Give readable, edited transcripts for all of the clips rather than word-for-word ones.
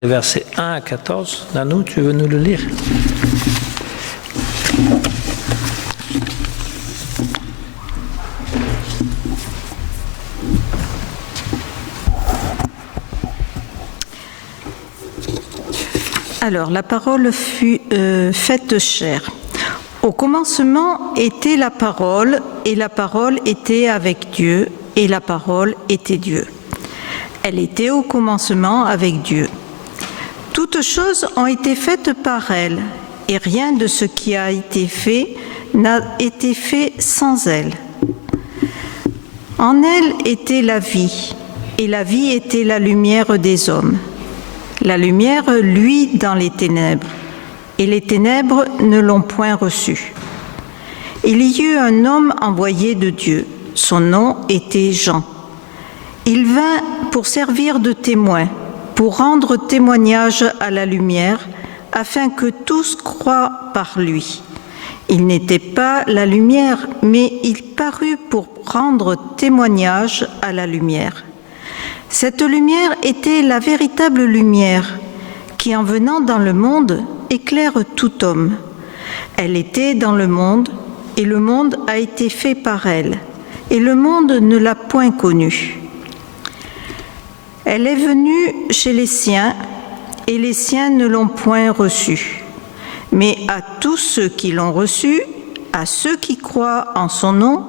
Versets 1 à 14. Nanou, tu veux nous le lire? Alors, la parole fut faite chair. Au commencement était la parole, et la parole était avec Dieu, et la parole était Dieu. Elle était au commencement avec Dieu. Toutes choses ont été faites par elle, et rien de ce qui a été fait n'a été fait sans elle. En elle était la vie, et la vie était la lumière des hommes. La lumière luit dans les ténèbres, et les ténèbres ne l'ont point reçue. Il y eut un homme envoyé de Dieu, son nom était Jean. Il vint pour servir de témoin, pour rendre témoignage à la lumière, afin que tous croient par lui. Il n'était pas la lumière, mais il parut pour rendre témoignage à la lumière. Cette lumière était la véritable lumière, qui en venant dans le monde éclaire tout homme. Elle était dans le monde, et le monde a été fait par elle, et le monde ne l'a point connue. Elle est venue chez les siens, et les siens ne l'ont point reçue. Mais à tous ceux qui l'ont reçue, à ceux qui croient en son nom,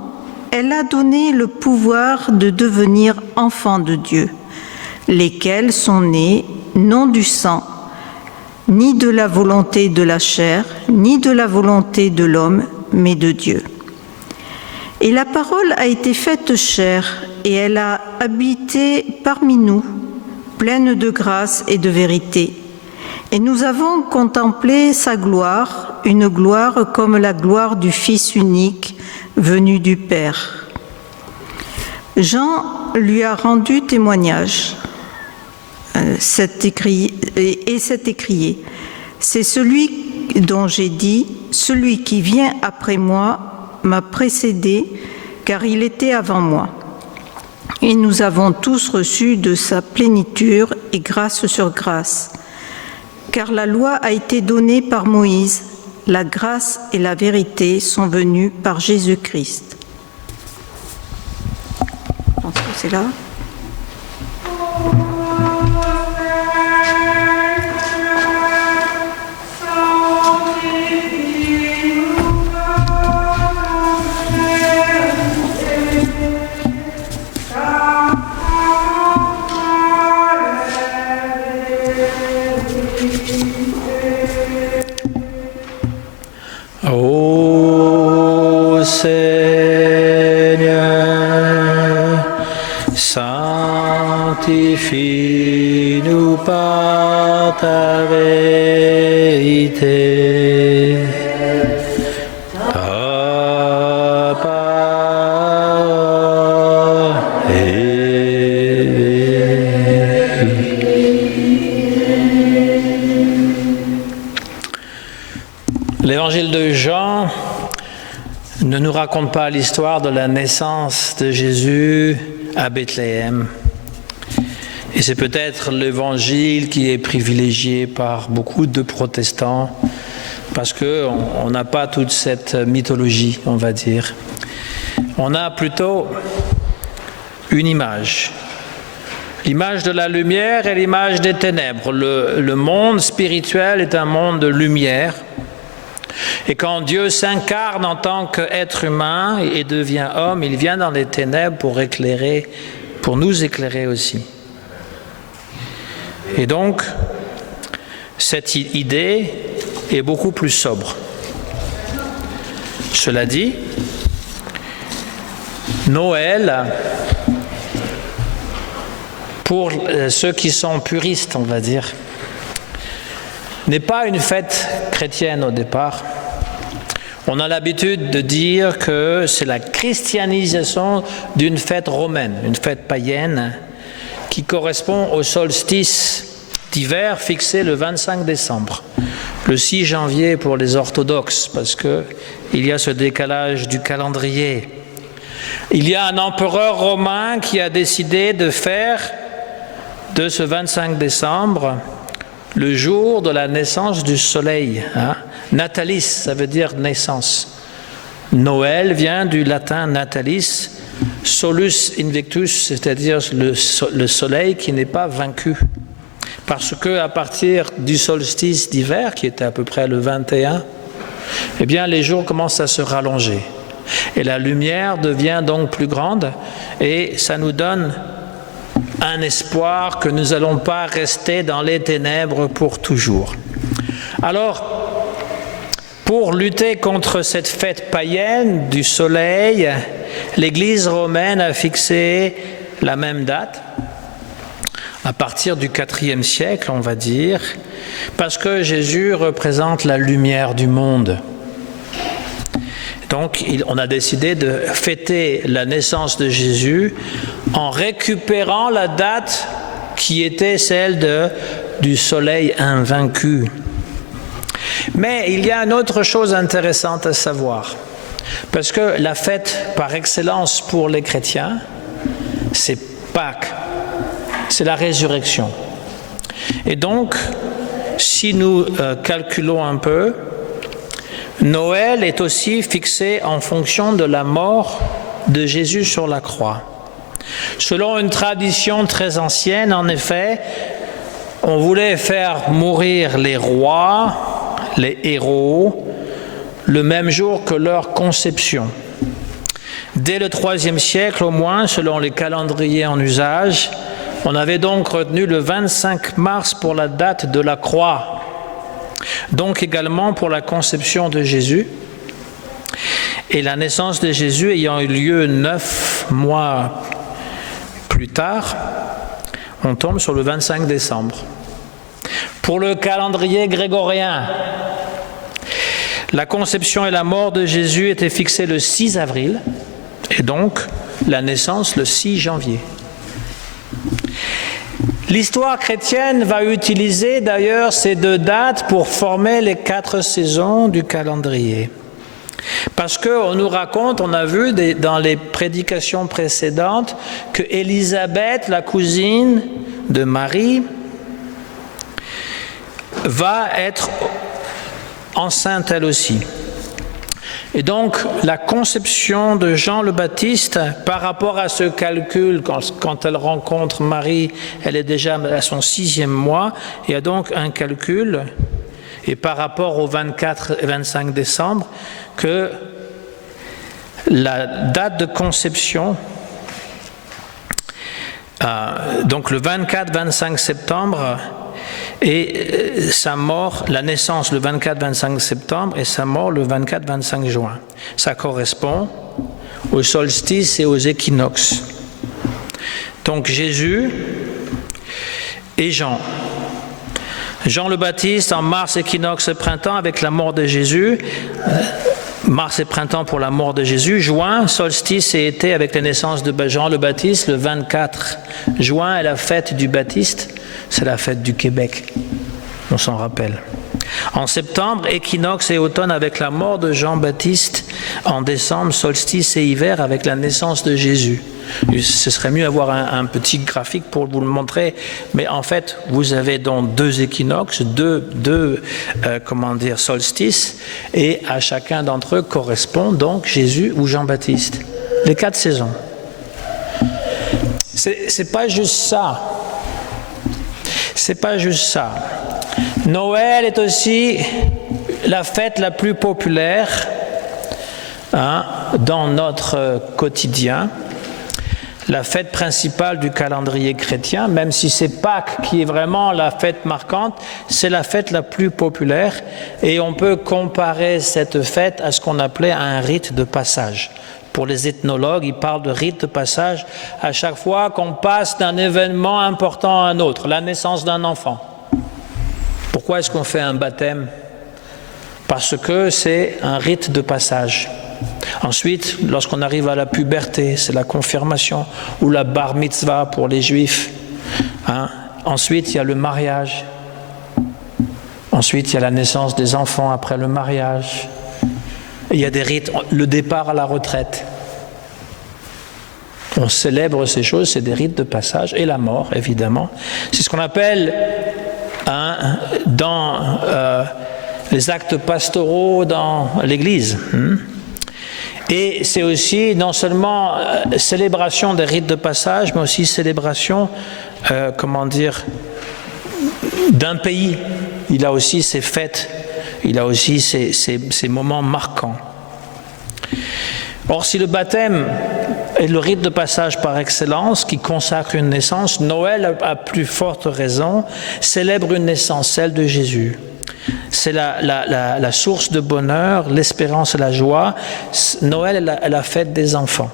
elle a donné le pouvoir de devenir enfants de Dieu, lesquels sont nés non du sang, ni de la volonté de la chair, ni de la volonté de l'homme, mais de Dieu. Et la parole a été faite chair, et elle a habité parmi nous, pleine de grâce et de vérité. Et nous avons contemplé sa gloire, une gloire comme la gloire du Fils unique, venu du Père. Jean lui a rendu témoignage. C'est écrit, c'est celui dont j'ai dit, celui qui vient après moi m'a précédé, car il était avant moi. Et nous avons tous reçu de sa plénitude et grâce sur grâce. Car la loi a été donnée par Moïse, la grâce et la vérité sont venues par Jésus-Christ. Je pense que c'est là. Ô Seigneur, sanctifie-nous par ta vérité. Ta parole est L'évangile de Jean ne nous raconte pas l'histoire de la naissance de Jésus à Bethléem. Et c'est peut-être l'évangile qui est privilégié par beaucoup de protestants parce qu'on n'a pas toute cette mythologie, on va dire. On a plutôt une image. L'image de la lumière et l'image des ténèbres. Le monde spirituel est un monde de lumière. Et quand Dieu s'incarne en tant qu'être humain et devient homme, il vient dans les ténèbres pour éclairer, pour nous éclairer aussi. Et donc, cette idée est beaucoup plus sobre. Cela dit, Noël, pour ceux qui sont puristes, on va dire, n'est pas une fête chrétienne au départ. On a l'habitude de dire que c'est la christianisation d'une fête romaine, une fête païenne, qui correspond au solstice d'hiver fixé le 25 décembre, le 6 janvier pour les orthodoxes, parce qu'il y a ce décalage du calendrier. Il y a un empereur romain qui a décidé de faire de ce 25 décembre le jour de la naissance du soleil. Natalis, ça veut dire naissance. Noël vient du latin natalis, solus invictus, c'est-à-dire le soleil qui n'est pas vaincu. Parce qu'à partir du solstice d'hiver, qui était à peu près le 21, eh bien les jours commencent à se rallonger. Et la lumière devient donc plus grande et ça nous donne un espoir que nous n'allons pas rester dans les ténèbres pour toujours. Alors, pour lutter contre cette fête païenne du soleil, l'Église romaine a fixé la même date, à partir du IVe siècle, on va dire, parce que Jésus représente la lumière du monde. Donc, on a décidé de fêter la naissance de Jésus en récupérant la date qui était celle du soleil invaincu. Mais il y a une autre chose intéressante à savoir, parce que la fête par excellence pour les chrétiens, c'est Pâques, c'est la résurrection. Et donc, si nous calculons un peu, Noël est aussi fixé en fonction de la mort de Jésus sur la croix. Selon une tradition très ancienne, en effet, on voulait faire mourir les rois, les héros, le même jour que leur conception. Dès le IIIe siècle au moins, selon les calendriers en usage, on avait donc retenu le 25 mars pour la date de la croix, donc également pour la conception de Jésus. Et la naissance de Jésus ayant eu lieu 9 mois plus tard, on tombe sur le 25 décembre. Pour le calendrier grégorien, la conception et la mort de Jésus étaient fixées le 6 avril, et donc la naissance le 6 janvier. L'histoire chrétienne va utiliser d'ailleurs ces deux dates pour former les 4 saisons du calendrier. Parce qu'on nous raconte, on a vu dans les prédications précédentes, que Élisabeth, la cousine de Marie, va être enceinte elle aussi. Et donc, la conception de Jean le Baptiste, par rapport à ce calcul, quand elle rencontre Marie, elle est déjà à son 6e mois, il y a donc un calcul, et par rapport au 24 et 25 décembre, que la date de conception, donc le 24-25 septembre, et sa mort, la naissance le 24-25 septembre et sa mort le 24-25 juin. Ça correspond au solstice et aux équinoxes. Donc Jésus et Jean. Jean le Baptiste en mars, équinoxe et printemps avec la mort de Jésus. Mars et printemps pour la mort de Jésus. Juin, solstice et été avec la naissance de Jean le Baptiste. Le 24 juin est la fête du Baptiste. C'est la fête du Québec, on s'en rappelle. En septembre, équinoxe et automne avec la mort de Jean-Baptiste. En décembre, solstice et hiver avec la naissance de Jésus. Ce serait mieux avoir un petit graphique pour vous le montrer, mais en fait, vous avez donc 2 équinoxes, deux solstices, et à chacun d'entre eux correspond donc Jésus ou Jean-Baptiste. Les 4 saisons. C'est pas juste ça. C'est pas juste ça. Noël est aussi la fête la plus populaire dans notre quotidien, la fête principale du calendrier chrétien, même si c'est Pâques qui est vraiment la fête marquante, c'est la fête la plus populaire et on peut comparer cette fête à ce qu'on appelait un rite de passage. Pour les ethnologues, ils parlent de rite de passage à chaque fois qu'on passe d'un événement important à un autre, la naissance d'un enfant. Pourquoi est-ce qu'on fait un baptême? Parce que c'est un rite de passage. Ensuite, lorsqu'on arrive à la puberté, c'est la confirmation ou la bar mitzvah pour les juifs. Ensuite, il y a le mariage. Ensuite, il y a la naissance des enfants après le mariage. Il y a des rites, le départ à la retraite. On célèbre ces choses, c'est des rites de passage, et la mort, évidemment. C'est ce qu'on appelle dans les actes pastoraux dans l'Église. Et c'est aussi non seulement célébration des rites de passage, mais aussi célébration, d'un pays. Il a aussi ses fêtes, il a aussi ses moments marquants. Or, si le baptême est le rite de passage par excellence qui consacre une naissance, Noël, à plus forte raison, célèbre une naissance, celle de Jésus. C'est la source de bonheur, l'espérance et la joie. Noël est la fête des enfants.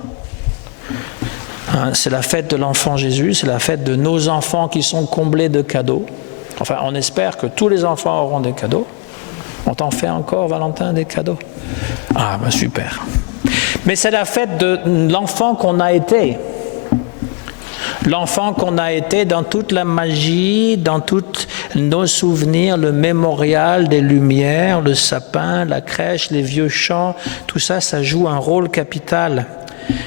C'est la fête de l'enfant Jésus, c'est la fête de nos enfants qui sont comblés de cadeaux. Enfin, on espère que tous les enfants auront des cadeaux. On t'en fait encore, Valentin, des cadeaux? Ah, ben super. Mais c'est la fête de l'enfant qu'on a été. L'enfant qu'on a été dans toute la magie, dans tous nos souvenirs, le mémorial des Lumières, le sapin, la crèche, les vieux chants, tout ça, ça joue un rôle capital.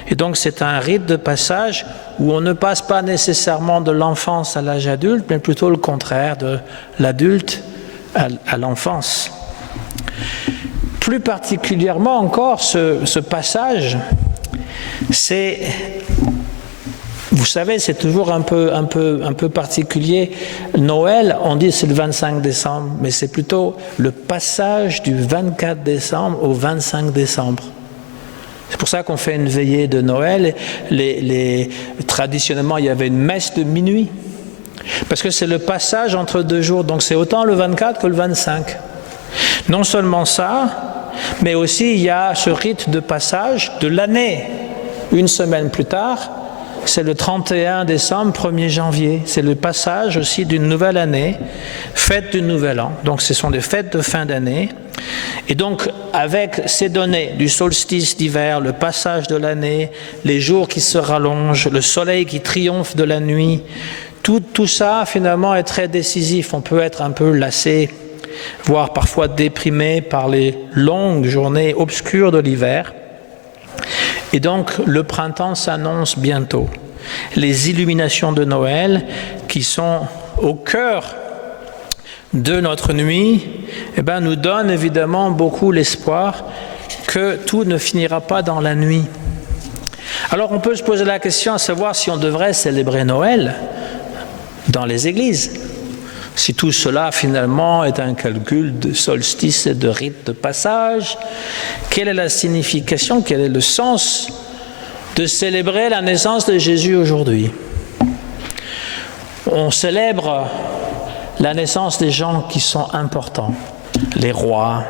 Et donc c'est un rite de passage où on ne passe pas nécessairement de l'enfance à l'âge adulte, mais plutôt le contraire, de l'adulte à l'enfance. Plus particulièrement encore, ce passage, c'est, vous savez, c'est toujours un peu particulier. Noël, on dit c'est le 25 décembre, mais c'est plutôt le passage du 24 décembre au 25 décembre. C'est pour ça qu'on fait une veillée de Noël. Traditionnellement, il y avait une messe de minuit, parce que c'est le passage entre 2 jours, donc c'est autant le 24 que le 25. Non seulement ça, mais aussi il y a ce rite de passage de l'année. Une semaine plus tard, c'est le 31 décembre, 1er janvier. C'est le passage aussi d'une nouvelle année, fête du Nouvel An. Donc ce sont des fêtes de fin d'année. Et donc avec ces données du solstice d'hiver, le passage de l'année, les jours qui se rallongent, le soleil qui triomphe de la nuit, tout ça finalement est très décisif. On peut être un peu lassé, voire parfois déprimé par les longues journées obscures de l'hiver. Et donc, le printemps s'annonce bientôt. Les illuminations de Noël, qui sont au cœur de notre nuit, nous donnent évidemment beaucoup l'espoir que tout ne finira pas dans la nuit. Alors, on peut se poser la question à savoir si on devrait célébrer Noël dans les églises. Si tout cela, finalement, est un calcul de solstice et de rite de passage, quelle est la signification, quel est le sens de célébrer la naissance de Jésus aujourd'hui? On célèbre la naissance des gens qui sont importants, les rois.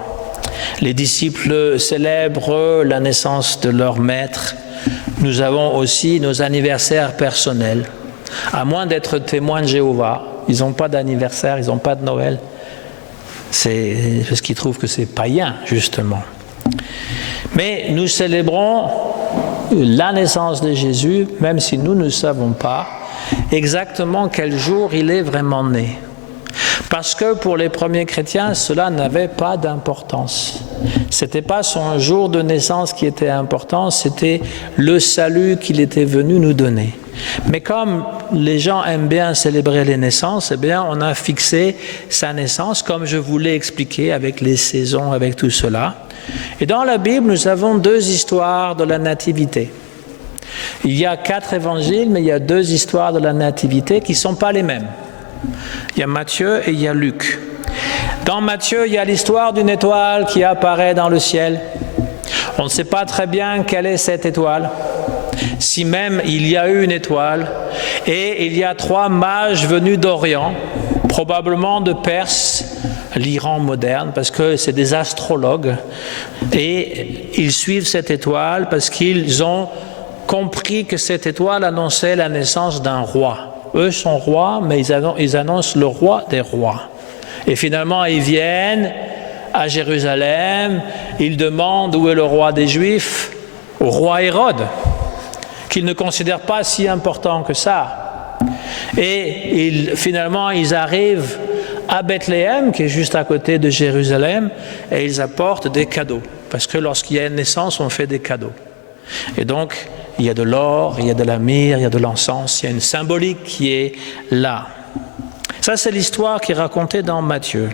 Les disciples célèbrent la naissance de leur maître. Nous avons aussi nos anniversaires personnels. À moins d'être témoins de Jéhovah, ils n'ont pas d'anniversaire, ils n'ont pas de Noël. C'est parce qu'ils trouvent que c'est païen, justement. Mais nous célébrons la naissance de Jésus, même si nous ne savons pas exactement quel jour il est vraiment né. Parce que pour les premiers chrétiens, cela n'avait pas d'importance. Ce n'était pas son jour de naissance qui était important, c'était le salut qu'il était venu nous donner. Mais comme les gens aiment bien célébrer les naissances, on a fixé sa naissance, comme je vous l'ai expliqué, avec les saisons, avec tout cela. Et dans la Bible, nous avons 2 histoires de la nativité. Il y a 4 évangiles, mais il y a 2 histoires de la nativité qui ne sont pas les mêmes. Il y a Matthieu et il y a Luc. Dans Matthieu, il y a l'histoire d'une étoile qui apparaît dans le ciel. On ne sait pas très bien quelle est cette étoile, si même il y a eu une étoile, et il y a 3 mages venus d'Orient, probablement de Perse, l'Iran moderne, parce que c'est des astrologues, et ils suivent cette étoile parce qu'ils ont compris que cette étoile annonçait la naissance d'un roi. Eux sont rois, mais ils annoncent le roi des rois. Et finalement, ils viennent à Jérusalem, ils demandent où est le roi des Juifs, au roi Hérode, qu'ils ne considèrent pas si important que ça. Et finalement, ils arrivent à Bethléem, qui est juste à côté de Jérusalem, et ils apportent des cadeaux. Parce que lorsqu'il y a une naissance, on fait des cadeaux. Et donc, il y a de l'or, il y a de la myrrhe, il y a de l'encens, il y a une symbolique qui est là. Ça, c'est l'histoire qui est racontée dans Matthieu.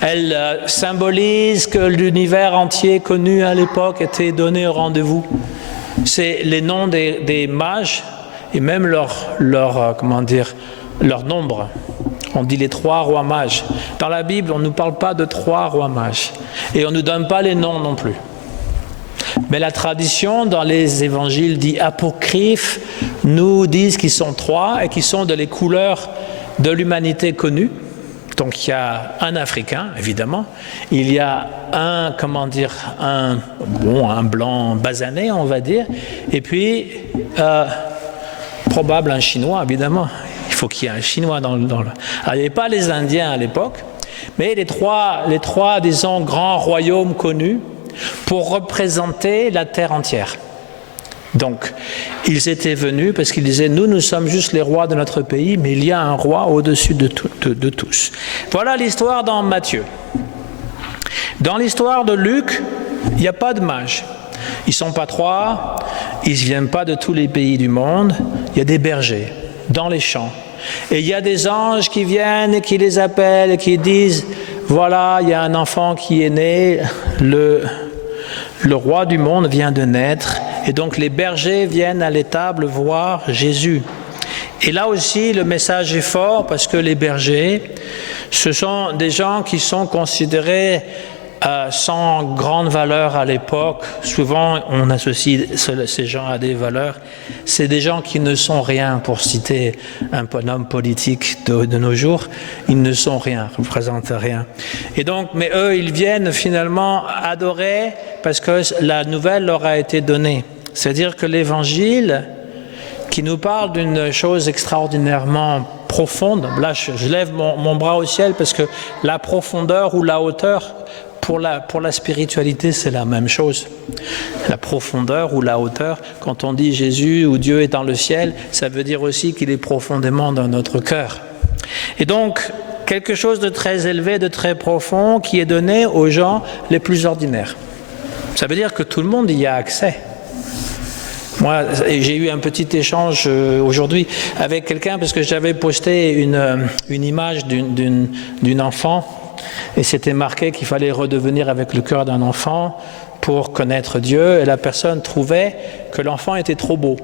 Elle symbolise que l'univers entier connu à l'époque était donné au rendez-vous. C'est les noms des mages et même leur nombre. On dit les 3 rois mages. Dans la Bible, on ne nous parle pas de 3 rois mages. Et on ne nous donne pas les noms non plus. Mais la tradition dans les évangiles dits apocryphes nous disent qu'ils sont 3 et qu'ils sont de les couleurs de l'humanité connue. Donc il y a un Africain, évidemment. Il y a un blanc basané, on va dire. Et puis, probable un Chinois, évidemment. Il faut qu'il y ait un Chinois dans le... Alors, il n'y avait pas les Indiens à l'époque, mais les trois, disons, grands royaumes connus pour représenter la terre entière. Donc, ils étaient venus parce qu'ils disaient, nous sommes juste les rois de notre pays, mais il y a un roi au-dessus de tous. Voilà l'histoire dans Matthieu. Dans l'histoire de Luc, il n'y a pas de mages. Ils ne sont pas 3, ils ne viennent pas de tous les pays du monde. Il y a des bergers dans les champs. Et il y a des anges qui viennent et qui les appellent et qui disent, voilà, il y a un enfant qui est né, le roi du monde vient de naître. Et donc les bergers viennent à l'étable voir Jésus. Et là aussi, le message est fort parce que les bergers, ce sont des gens qui sont considérés sans grande valeur à l'époque. Souvent, on associe ces gens à des valeurs. C'est des gens qui ne sont rien, pour citer un homme politique de nos jours. Ils ne sont rien, ne représentent rien. Et donc, mais eux, ils viennent finalement adorer parce que la nouvelle leur a été donnée. C'est-à-dire que l'Évangile, qui nous parle d'une chose extraordinairement profonde, là je lève mon bras au ciel parce que la profondeur ou la hauteur, pour la spiritualité, c'est la même chose. La profondeur ou la hauteur, quand on dit Jésus ou Dieu est dans le ciel, ça veut dire aussi qu'il est profondément dans notre cœur. Et donc, quelque chose de très élevé, de très profond, qui est donné aux gens les plus ordinaires. Ça veut dire que tout le monde y a accès. Moi, j'ai eu un petit échange aujourd'hui avec quelqu'un parce que j'avais posté une image d'une enfant et c'était marqué qu'il fallait redevenir avec le cœur d'un enfant pour connaître Dieu, et la personne trouvait que l'enfant était trop beau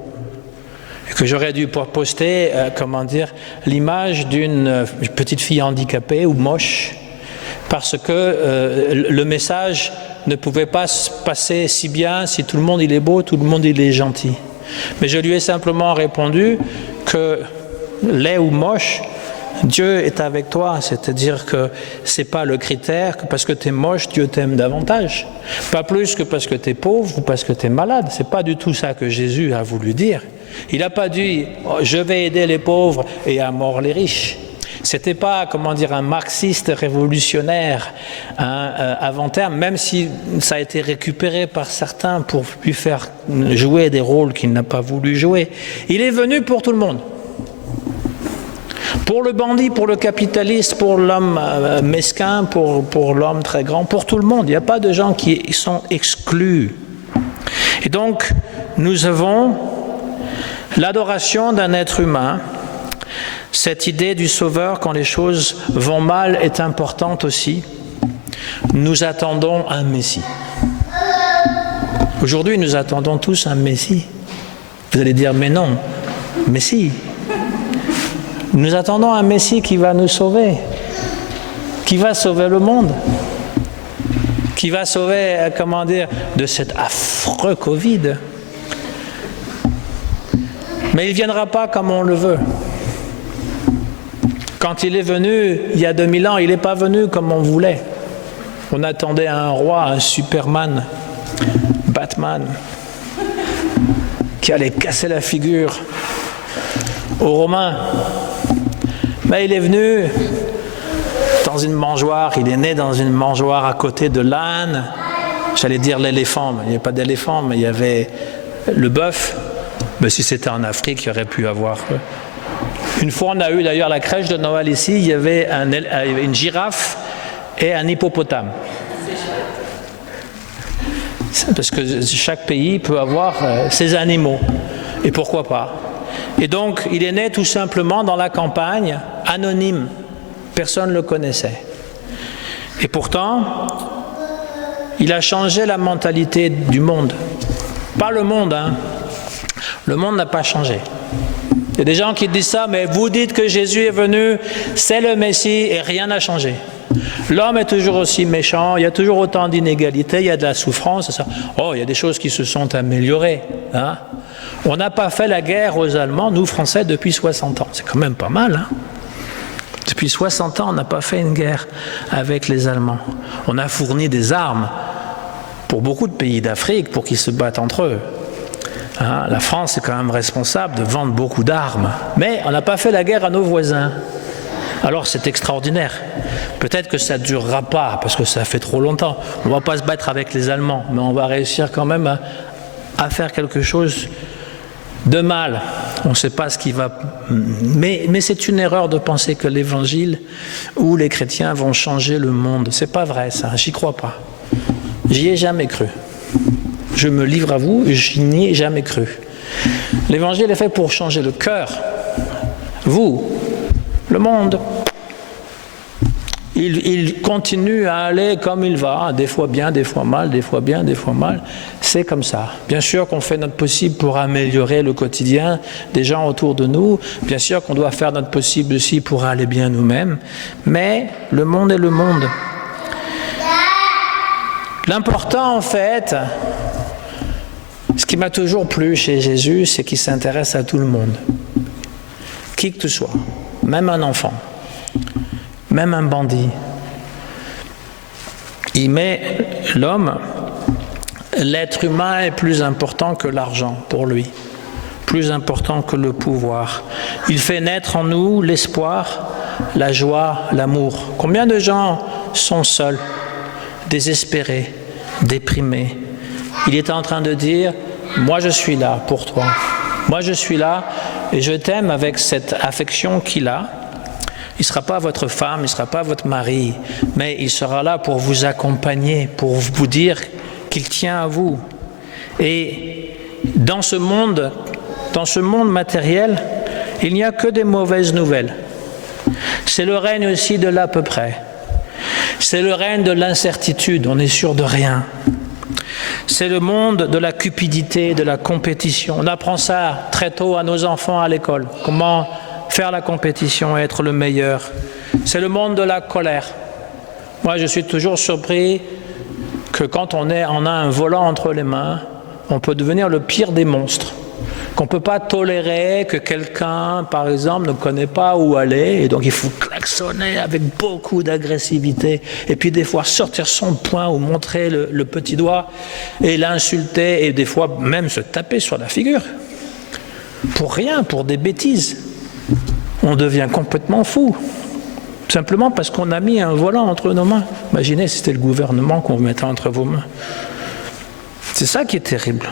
et que j'aurais dû poster l'image d'une petite fille handicapée ou moche parce que le message ne pouvait pas se passer si bien si tout le monde il est beau, tout le monde il est gentil. Mais je lui ai simplement répondu que laid ou moche, Dieu est avec toi, c'est-à-dire que c'est pas le critère que parce que tu es moche, Dieu t'aime davantage. Pas plus que parce que tu es pauvre ou parce que tu es malade. C'est pas du tout ça que Jésus a voulu dire. Il n'a pas dit « je vais aider les pauvres et à mort les riches ». C'était pas, un marxiste révolutionnaire avant-terme, même si ça a été récupéré par certains pour lui faire jouer des rôles qu'il n'a pas voulu jouer. Il est venu pour tout le monde. Pour le bandit, pour le capitaliste, pour l'homme mesquin, pour l'homme très grand, pour tout le monde. Il n'y a pas de gens qui sont exclus. Et donc, nous avons l'adoration d'un être humain. Cette idée du Sauveur, quand les choses vont mal, est importante aussi. Nous attendons un Messie. Aujourd'hui, nous attendons tous un Messie. Vous allez dire, mais non, Messie. Nous attendons un Messie qui va nous sauver, qui va sauver le monde, qui va sauver, de cet affreux Covid. Mais il ne viendra pas comme on le veut. Quand il est venu, il y a 2000 ans, il n'est pas venu comme on voulait. On attendait un roi, un Superman, Batman, qui allait casser la figure aux Romains. Mais il est venu dans une mangeoire, il est né dans une mangeoire à côté de l'âne. J'allais dire l'éléphant, mais il n'y avait pas d'éléphant, mais il y avait le bœuf. Mais si c'était en Afrique, il y aurait pu avoir... Une fois, on a eu d'ailleurs la crèche de Noël ici, il y avait une girafe et un hippopotame. Parce que chaque pays peut avoir ses animaux. Et pourquoi pas ? Et donc, il est né tout simplement dans la campagne, anonyme. Personne ne le connaissait. Et pourtant, il a changé la mentalité du monde. Pas le monde, hein. Le monde n'a pas changé. Il y a des gens qui disent ça, mais vous dites que Jésus est venu, c'est le Messie et rien n'a changé. L'homme est toujours aussi méchant, il y a toujours autant d'inégalités, il y a de la souffrance. Ça. Oh, il y a des choses qui se sont améliorées. Hein. On n'a pas fait la guerre aux Allemands, nous Français, depuis 60 ans. C'est quand même pas mal. Hein. Depuis 60 ans, on n'a pas fait une guerre avec les Allemands. On a fourni des armes pour beaucoup de pays d'Afrique pour qu'ils se battent entre eux. Hein, la France est quand même responsable de vendre beaucoup d'armes. Mais on n'a pas fait la guerre à nos voisins. Alors c'est extraordinaire. Peut-être que ça ne durera pas, parce que ça fait trop longtemps. On ne va pas se battre avec les Allemands, mais on va réussir quand même à faire quelque chose de mal. On ne sait pas ce qui va... Mais c'est une erreur de penser que l'Évangile ou les chrétiens vont changer le monde. C'est pas vrai ça, j'y crois pas. J'y ai jamais cru. Je me livre à vous, je n'y ai jamais cru. L'Évangile est fait pour changer le cœur. Vous, le monde, il continue à aller comme il va, des fois bien, des fois mal, des fois bien, des fois mal. C'est comme ça. Bien sûr qu'on fait notre possible pour améliorer le quotidien des gens autour de nous. Bien sûr qu'on doit faire notre possible aussi pour aller bien nous-mêmes. Mais le monde est le monde. L'important, en fait, ce qui m'a toujours plu chez Jésus, c'est qu'il s'intéresse à tout le monde. Qui que tu sois, même un enfant, même un bandit. Il met l'homme, l'être humain est plus important que l'argent pour lui, plus important que le pouvoir. Il fait naître en nous l'espoir, la joie, l'amour. Combien de gens sont seuls, désespérés, déprimés? Il est en train de dire, moi je suis là pour toi. Moi je suis là et je t'aime avec cette affection qu'il a. Il ne sera pas votre femme, il ne sera pas votre mari, mais il sera là pour vous accompagner, pour vous dire qu'il tient à vous. Et dans ce monde matériel, il n'y a que des mauvaises nouvelles. C'est le règne aussi de l'à peu près. C'est le règne de l'incertitude, on n'est sûr de rien. C'est le monde de la cupidité, de la compétition. On apprend ça très tôt à nos enfants à l'école. Comment faire la compétition et être le meilleur. C'est le monde de la colère. Moi, je suis toujours surpris que quand on a un volant entre les mains, on peut devenir le pire des monstres. Qu'on ne peut pas tolérer que quelqu'un, par exemple, ne connaît pas où aller, et donc il faut klaxonner avec beaucoup d'agressivité, et puis des fois sortir son poing ou montrer le petit doigt, et l'insulter, et des fois même se taper sur la figure. Pour rien, pour des bêtises. On devient complètement fou. Simplement parce qu'on a mis un volant entre nos mains. Imaginez si c'était le gouvernement qu'on vous mettait entre vos mains. C'est ça qui est terrible.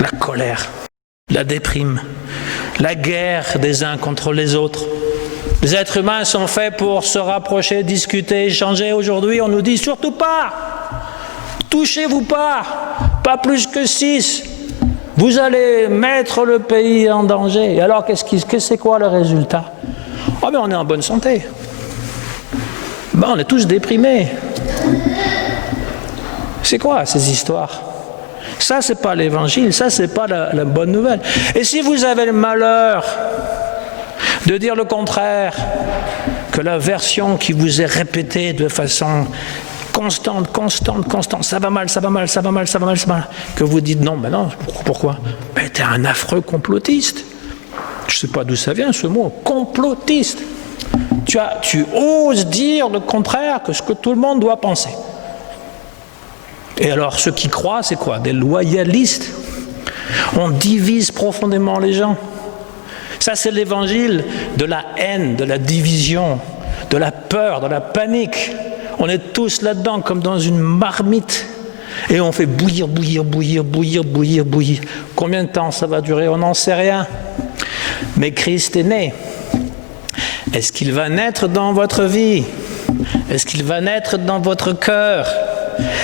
La colère. La déprime, la guerre des uns contre les autres. Les êtres humains sont faits pour se rapprocher, discuter, échanger. Aujourd'hui, on nous dit surtout pas, touchez-vous pas plus que 6. Vous allez mettre le pays en danger. Et alors, c'est quoi le résultat? Oh, mais on est en bonne santé. Ben, on est tous déprimés. C'est quoi ces histoires? Ça, c'est pas l'évangile, ça, c'est pas la bonne nouvelle. Et si vous avez le malheur de dire le contraire, que la version qui vous est répétée de façon constante, ça va mal, que vous dites non, ben non, pourquoi? Ben, t'es un affreux complotiste. Je sais pas d'où ça vient ce mot, complotiste. Tu oses dire le contraire que ce que tout le monde doit penser. Et alors, ceux qui croient, c'est quoi? Des loyalistes. On divise profondément les gens. Ça, c'est l'évangile de la haine, de la division, de la peur, de la panique. On est tous là-dedans, comme dans une marmite. Et on fait bouillir. Combien de temps ça va durer? On n'en sait rien. Mais Christ est né. Est-ce qu'il va naître dans votre vie? Est-ce qu'il va naître dans votre cœur?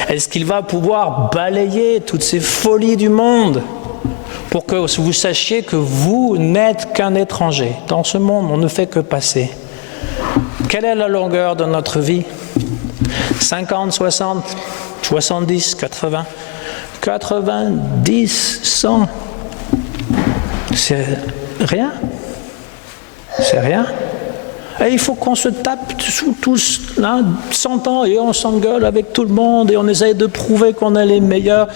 Est-ce qu'il va pouvoir balayer toutes ces folies du monde pour que vous sachiez que vous n'êtes qu'un étranger. Dans ce monde, on ne fait que passer. Quelle est la longueur de notre vie? 50, 60, 70, 80, 90, 100. C'est rien. C'est rien. Et il faut qu'on se tape tous là, 100 ans et on s'engueule avec tout le monde et on essaye de prouver qu'on est les meilleurs.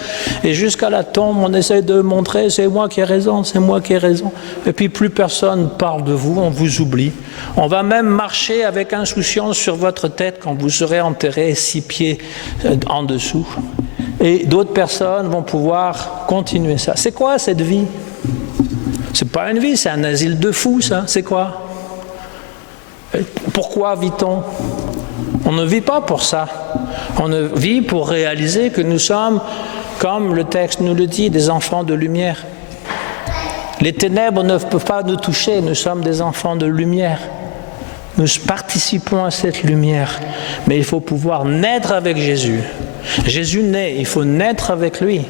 Et jusqu'à la tombe, on essaye de montrer c'est moi qui ai raison, c'est moi qui ai raison. Et puis plus personne parle de vous, on vous oublie. On va même marcher avec insouciance sur votre tête quand vous serez enterré 6 pieds en dessous. Et d'autres personnes vont pouvoir continuer ça. C'est quoi cette vie? C'est pas une vie, c'est un asile de fous, ça. C'est quoi? Pourquoi vit-on? On ne vit pas pour ça. On vit pour réaliser que nous sommes, comme le texte nous le dit, des enfants de lumière. Les ténèbres ne peuvent pas nous toucher, nous sommes des enfants de lumière. Nous participons à cette lumière, mais il faut pouvoir naître avec Jésus. Jésus naît, il faut naître avec lui.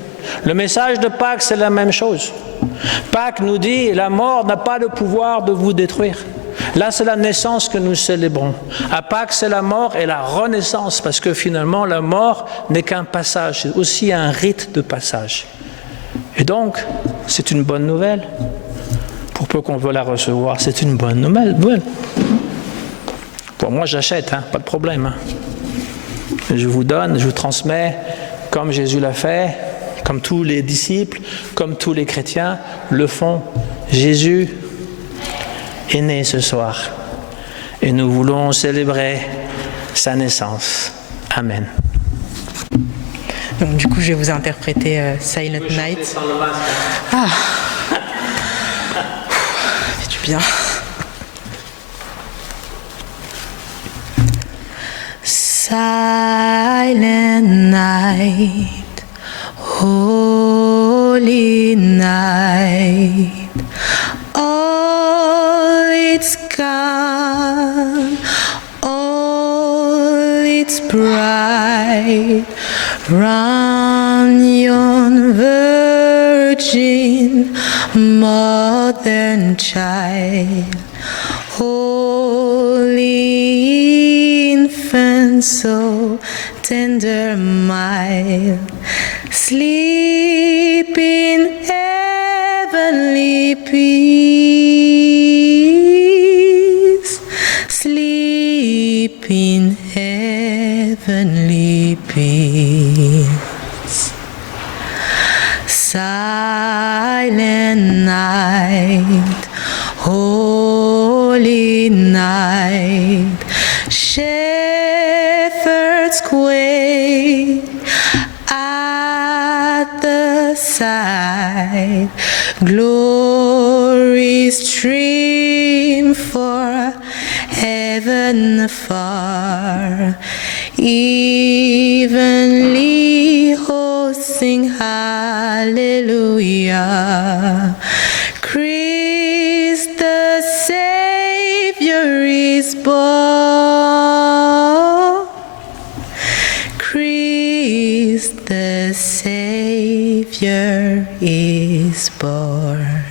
Le message de Pâques, c'est la même chose. Pâques nous dit, la mort n'a pas le pouvoir de vous détruire. Là, c'est la naissance que nous célébrons. À Pâques, c'est la mort et la renaissance, parce que finalement, la mort n'est qu'un passage, c'est aussi un rite de passage. Et donc, c'est une bonne nouvelle. Pour peu qu'on veut la recevoir, c'est une bonne nouvelle. Pour moi, j'achète, pas de problème. Je vous donne, je vous transmets, comme Jésus l'a fait, comme tous les disciples, comme tous les chrétiens le font. Jésus est né ce soir et nous voulons célébrer sa naissance. Amen. Donc du coup, je vais vous interpréter Silent Night. Ah, fait du bien. Silent night, holy night, all it's calm, all it's bright, round yon virgin mother and child, holy infant, so tender, mild, sleep in heavenly peace, sleep in heavenly peace. Silent night, holy night, shepherds quake at the sight, glory stream for heaven far, evenly hosting hallelujah. Christ the Savior is born, Christ the Savior is born.